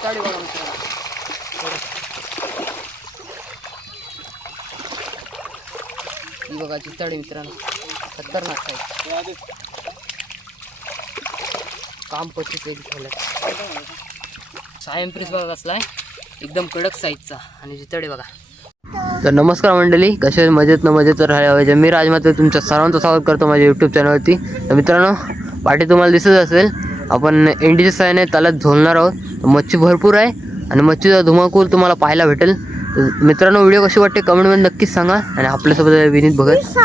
चित्ताडी बघा मित्रांनो. ही बघा चित्ताडी मित्रांनो, खतरनाक आहे. काम पच्चीस एक ठेवलं. सायम प्रिस बघा कसला आहे, एकदम कडक साईजचा. आणि चित्ताडी बघा. तर नमस्कार मंडळी, कसे मजेत मजेत राहायला हवे. मी राजमाता तुमच्या सर्वांचं स्वागत करतो माझ्या यूट्यूब चॅनलवरती. तर मित्रांनो, पाठी तुम्हाला दिसत असेल, आपण एंडीच्या साहाय्याने त्याला झोलणार आहोत. मच्छी भरपूर आहे आणि मच्छीचा धुमाकूळ तुम्हाला पाहायला भेटेल. तर मित्रांनो, व्हिडिओ कशी वाटते कमेंटमध्ये नक्कीच सांगा. आणि आपल्यासोबत आहे विनीत भगत.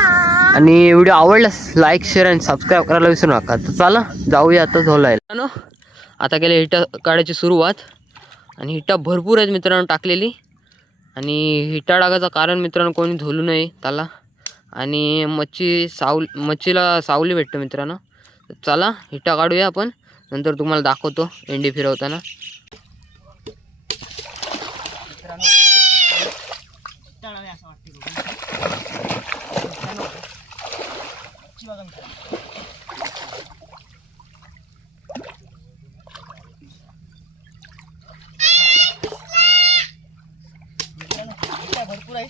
आणि व्हिडिओ आवडल्यास लाईक शेअर आणि सबस्क्राईब करायला विसरू नका. तर चला जाऊया आता झोलायला. मित्रांनो, आता केले हिटा काढायची सुरुवात. आणि हिटा भरपूर आहेत मित्रांनो टाकलेली. आणि हिटा टाकायचं कारण मित्रांनो, कोणी झोलू नये त्याला. आणि मच्छीला सावली भेटतं मित्रांनो. चला हिटा काढूया आपण, नंतर तुम्हाला दाखवतो एंडी फिरवताना. भरपूर आहे.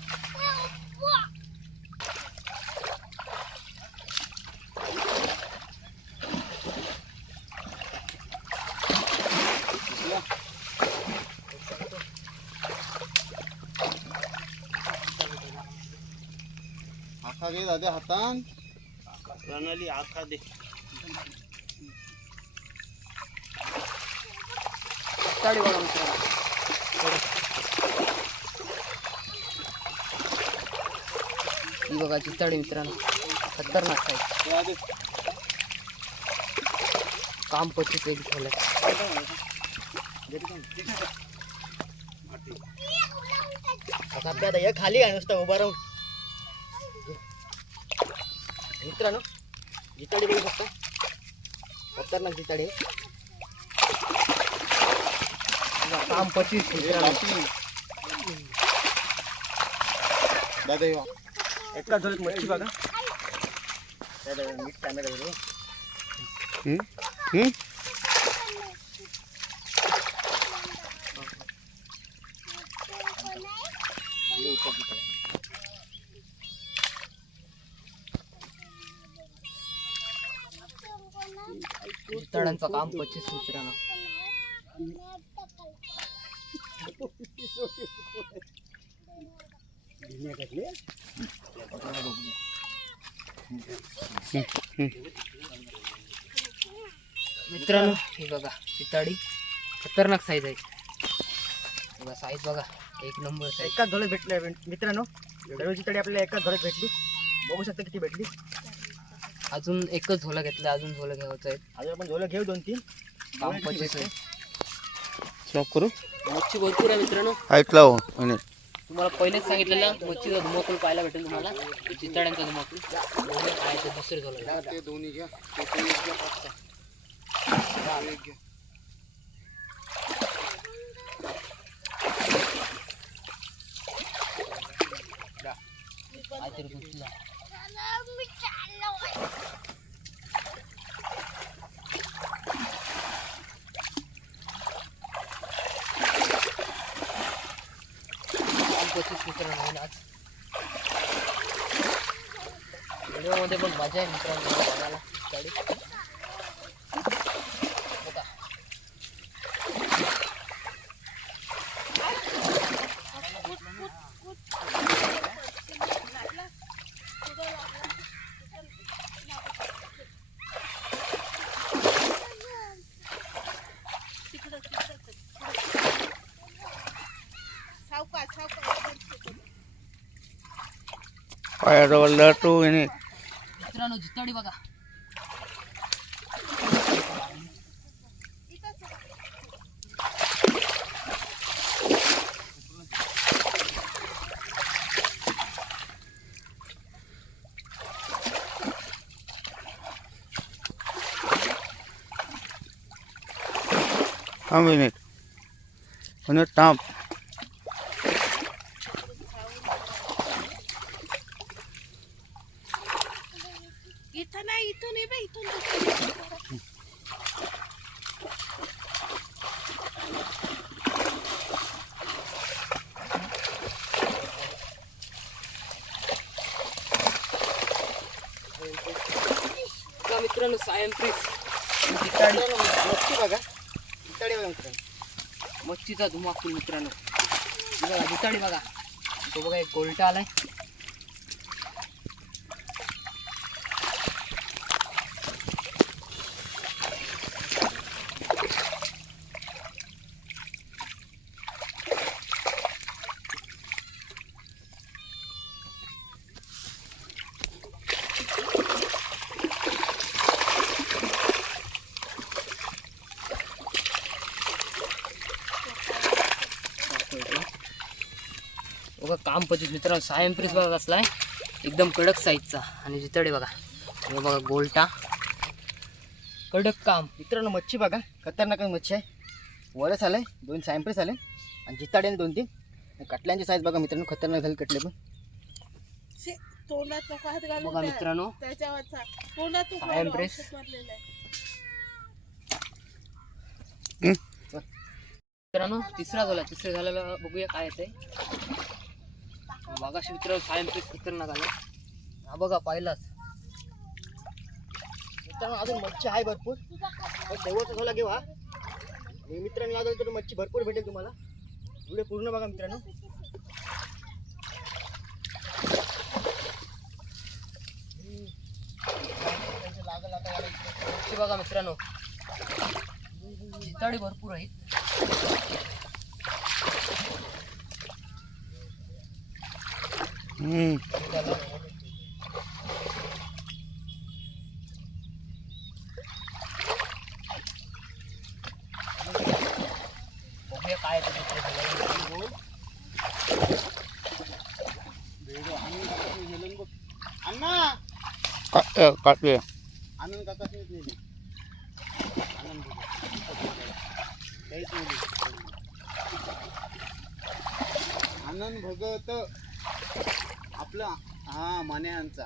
आखा घे दादा हातान. प्रणाली आखा दे. चित्ताडी बघा मित्रांनो. ही बघा चित्ताडी मित्रांनो, खतरनाक आहे. काम पच्चीस एक ठेवलं. आता खाली आहे नुसतं उभा राहून. मित्रांनो, जिताडी बघू शकतो, खतरनाक जिताडी. काम पच्चीस दादा एका झोळीत मच्छी बघा. मीठ कॅमेरा बरोबर. चित्ताड्यांचं काम पच्चीस मित्रांनो. मित्रांनो, हे बघा चित्ताडी, खतरनाक साईज आहे. बघा साईज बघा, एक नंबर साईज. एकाच झोळीत भेटले मित्रांनो. सर्व जिताडी आपल्याला एकाच झोळीत भेटली. बघू शकता किती भेटली. अजून एकच झोला घेतला, अजून झोला घ्यायचं आहे. अजून आपण झोलं घेऊ 2-3. काम पच्चीस आहे. स्टॉप करू. मच्छी भरपूर आहे मित्रांनो. ऐकला हो. तुम्हाला पहिलेच सांगितलेलं, मच्छीचा धुमाकूळ पाहायला भेटेल तुम्हाला. चित्ताड्यांचा धुमाकूळ आहे ते दुसरे झोला. ते दोन्ही घ्या. काहीतरी घुसला. व्हिडिओमध्ये पण मजा आहे मित्रांनो बघायला. गाडी बघा. मित्रांनो जिताडी बघा. टाप. इथं नाही, इथून ये बे, इथून. मित्रांनो सायंत्रिक मित्रांनो मच्छी बघा, जिताडे बघा मित्रांनो. मच्छीचा धुमाकूल मित्रांनो. हे बघा जिताडी बघा, तो बघा एक गोलटा आलाय. बघा काम पद्धत मित्रांनो सायंत्रिक बघा कसलाय, एकदम कडक साईजचा. आणि जिताडे बघा, हे बघा गोलटा, कडक काम. मित्रांनो मच्छी बघा, खतरनाक मच्छी आहे. वरच आलाय, 2 सायंप्रेस आले आणि जिताडे 2-3. कटल्यांची साईज बघा मित्रांनो, खतरनाक झाली कटले पण. तोंडात नको हात घालून बघा मित्रांनो त्याच्यावरचा तोंडात नको सायंत्रिस. औषध मारलेलं आहे. मित्रांनो तिसरा झालेला बघूया काय येतंय. मागाशी मित्रांनो सायंत्रिक खतरनाक आला. हा बघा पाहिलाच मित्रांनो अजून मच्छी आहे भरपूर, पण शेवटचा झाला घेऊ हा. आणि मित्रांनो अजून तर मच्छी भरपूर भेटेल तुम्हाला. व्हिडिओ पूर्ण बघा मित्रांनो. मच्छी बघा मित्रांनो, जिताडी भरपूर आहेत. बघूया काय येतं मित्रांनो. आनंद भगत आपला हा मान्यांचा.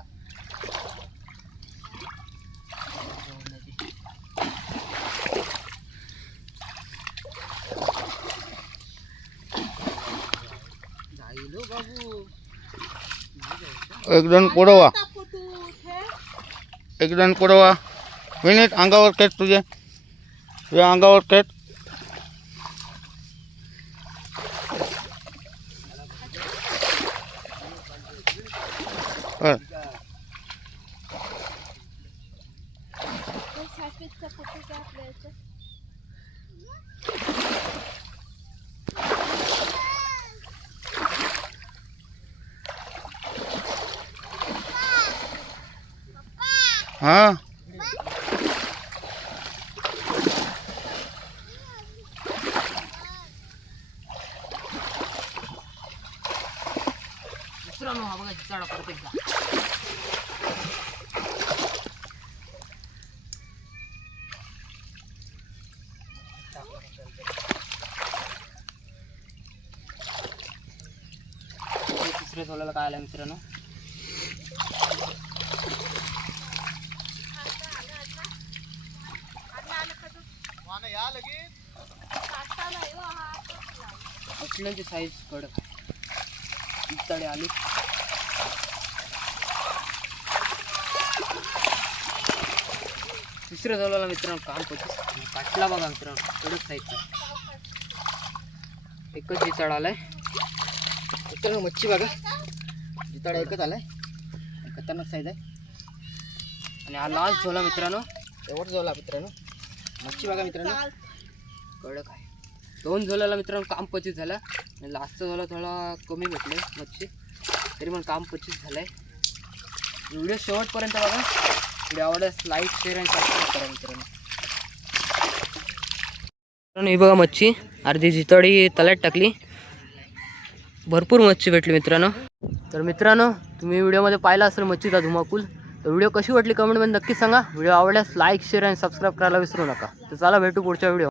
जाईल बाबू. एक जण पुरवा, टाकू तू हे. एक जण पुरवा. विनीत अंगावर खेच तुझे, या अंगावर खेच. हे साकेतचा कुठे आपल्या याच्यात. हा मित्रांनो हा बघा जिताडा परत एकदा. तिसऱ्या तोल्याला काय आलं मित्रांनो. कटल्यांची साईज कडक आहे. जिताडे आली. तिसऱ्या तोल्याला मित्रांनो काम पडते. काटला बघा मित्रांनो कडक साईजचा. एकच जिताड आलाय. मित्रांनो मच्छी बघा, जिताडा एकच आलाय, खतरनाक साईज आहे. आणि हा लास्ट झोला मित्रांनो, शेवटचा झाला मित्रांनो. मच्छी बघा मित्रांनो, कडक आहे. 2 झोल्याला मित्रांनो काम पचित झालं. आणि लास्टचा झोला थोडा कमी भेटले मच्छी, तरी पण काम पचित झालंय. व्हिडिओ शेवटपर्यंत बघा. व्हिडिओ आवडल्यास लाईक शेअर आणि सबस्क्राईब करा मित्रांनो. ही बघा मच्छी अर्धी जिताडी तळ्यात टाकली. भरपूर मच्छी भेटली मित्रांनो. तर मित्रांनो तुम्ही व्हिडिओमध्ये पाहिला असेल मच्छीचा धुमाकूल. तर व्हिडिओ कशी वाटली कमेंटमध्ये नक्की सांगा. व्हिडिओ आवडल्यास लाईक शेअर आणि सबस्क्राईब करायला विसरू नका. तर चला भेटू पुढच्या व्हिडिओ.